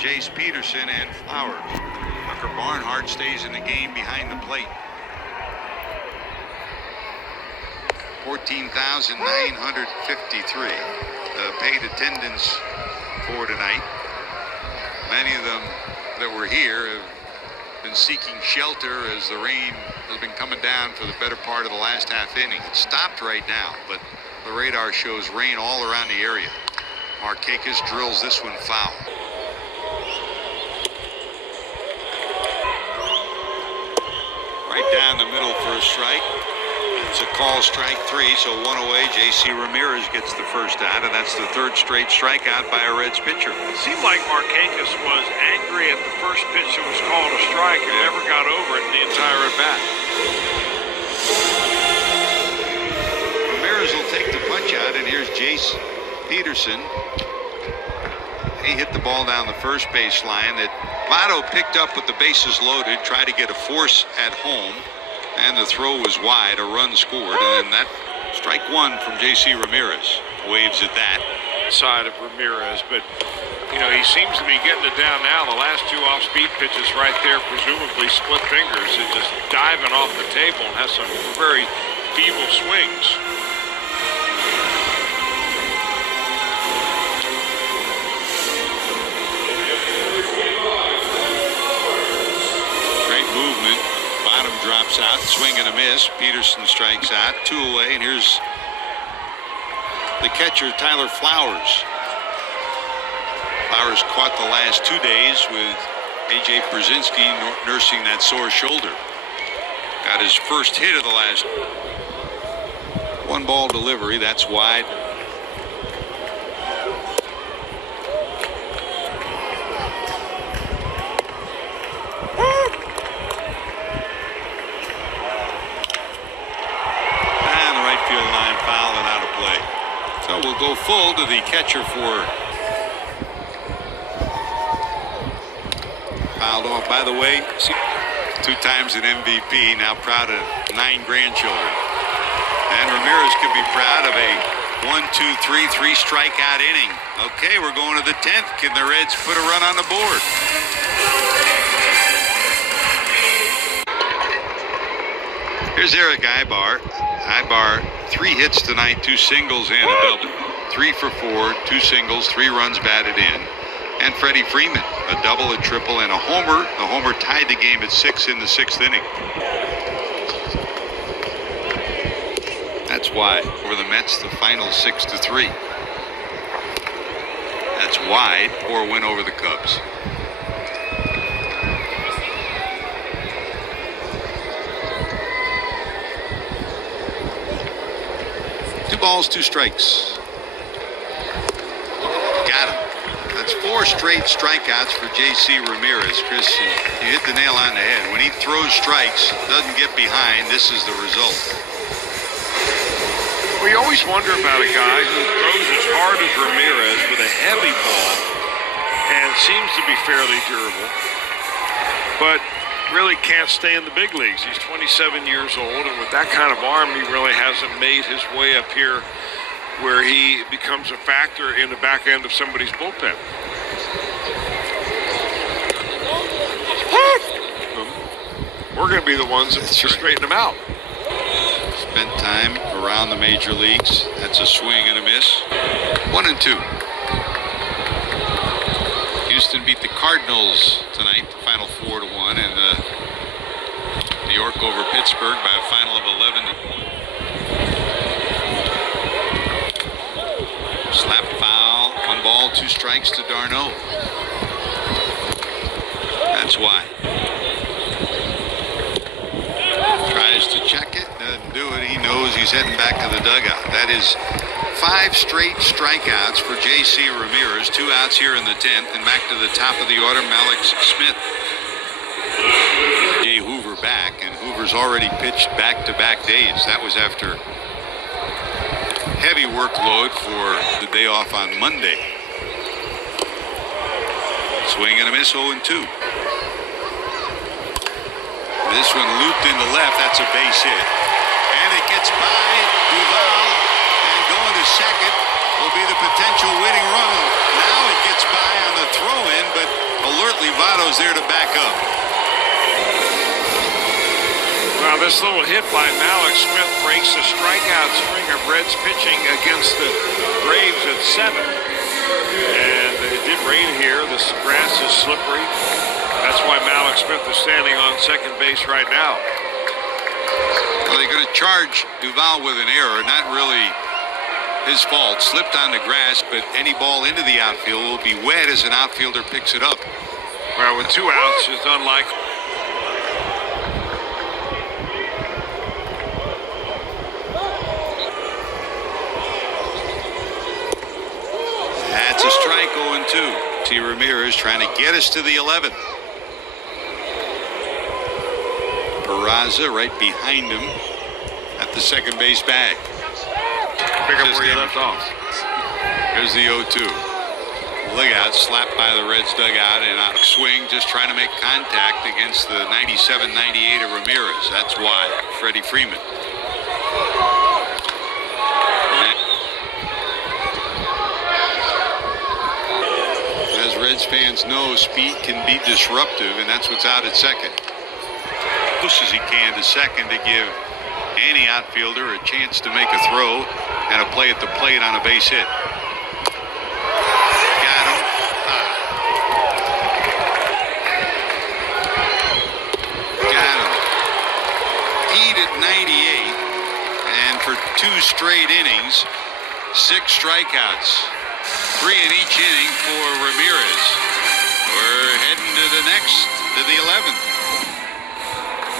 Jace Peterson and Flowers. Tucker Barnhart stays in the game behind the plate. 14,953 paid attendance for tonight. Many of them that were here have been seeking shelter as the rain has been coming down for the better part of the last half inning. It stopped right now, but the radar shows rain all around the area. Markakis drills this one foul. Right down the middle for a strike. It's a call, strike three, so one away. J.C. Ramirez gets the first out, and that's the third straight strikeout by a Reds pitcher. It seemed like Markakis was angry at the first pitch that was called a strike and never got over it in the entire at-bat. Ramirez will take the punch out, and here's Jace Peterson. He hit the ball down the first base line that Votto picked up with the bases loaded, tried to get a force at home, and the throw was wide, a run scored, and then that strike one from J.C. Ramirez. Waves at that. Side of Ramirez, but you know, he seems to be getting it down now. The last two off-speed pitches right there, presumably split fingers, and just diving off the table and has some very feeble swings. Drops out, swing and a miss. Peterson strikes out, two away, and here's the catcher, Tyler Flowers. Flowers caught the last 2 days with A.J. Brzezinski nursing that sore shoulder. Got his first hit of the last. One ball delivery, that's wide. So we'll go full to the catcher for. Fouled off, by the way. 2 times an MVP, now proud of 9 grandchildren. And Ramirez could be proud of a 1-2-3 strikeout inning. Okay, we're going to the 10th. Can the Reds put a run on the board? Here's Eric Ibar. Ibar, 3 hits tonight, 2 singles and a double. 3 for 4, 2 singles, 3 runs batted in. And Freddie Freeman, a double, a triple, and a homer. The homer tied the game at 6 in the 6th inning. That's why for the Mets, the final 6-3. That's wide for a win over the Cubs. 2 balls, 2 strikes. Got him. That's 4 straight strikeouts for J.C. Ramirez. Chris, you hit the nail on the head. When he throws strikes, doesn't get behind, this is the result. We always wonder about a guy who throws as hard as Ramirez with a heavy ball and seems to be fairly durable, but really can't stay in the big leagues. He's 27 years old, and with that kind of arm, he really hasn't made his way up here where he becomes a factor in the back end of somebody's bullpen. We're going to be the ones that straighten him out. Spent time around the major leagues. That's a swing and a miss. 1-2. Houston beat the Cardinals tonight, the final 4-1, and New York over Pittsburgh by a final of 11. Slap foul, 1 ball, 2 strikes to d'Arnaud. That's why. Tries to check it, doesn't do it. He knows he's heading back to the dugout. That is 5 straight strikeouts for J.C. Ramirez. 2 outs here in the 10th, and back to the top of the order, Alex Smith. Jay Hoover back, and Hoover's already pitched back-to-back days. That was after heavy workload for the day off on Monday. Swing and a miss, 0-2. This one looped into left. That's a base hit. And it gets by Duval. And going to second will be the potential winning run. Now it gets by on the throw-in, but Astros there to back up. Well, this little hit by Malik Smith breaks the strikeout string of Reds pitching against the Braves at 7. And it did rain here. The grass is slippery. That's why Malik Smith is standing on second base right now. Well, they're going to charge Duvall with an error. Not really his fault. Slipped on the grass, but any ball into the outfield will be wet as an outfielder picks it up. Well, with 2 outs, it's unlikely. That's a strike, 0-2. T. Ramirez trying to get us to the 11th. Peraza right behind him at the second base bag. Pick up where you left off. There's the 0-2. Look out, slapped by the Reds dugout, and a swing just trying to make contact against the 97-98 of Ramirez. That's why. Freddie Freeman. As Reds fans know, speed can be disruptive, and that's what's out at second. Close as he can to second to give any outfielder a chance to make a throw and a play at the plate on a base hit. Got him. Got him. Heat at 98, and for 2 straight innings, 6 strikeouts. 3 in each inning for Ramirez. We're heading to the 11th.